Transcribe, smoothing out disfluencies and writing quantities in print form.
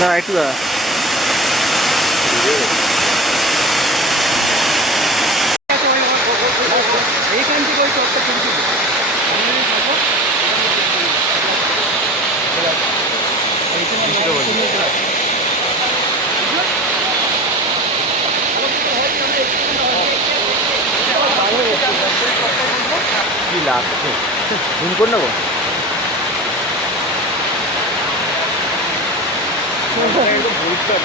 না একটু দাঁড়া। এইখান থেকে ওই চটটা কিনতে কি লাগছে ফোন করে নেবো। পরিষ্কার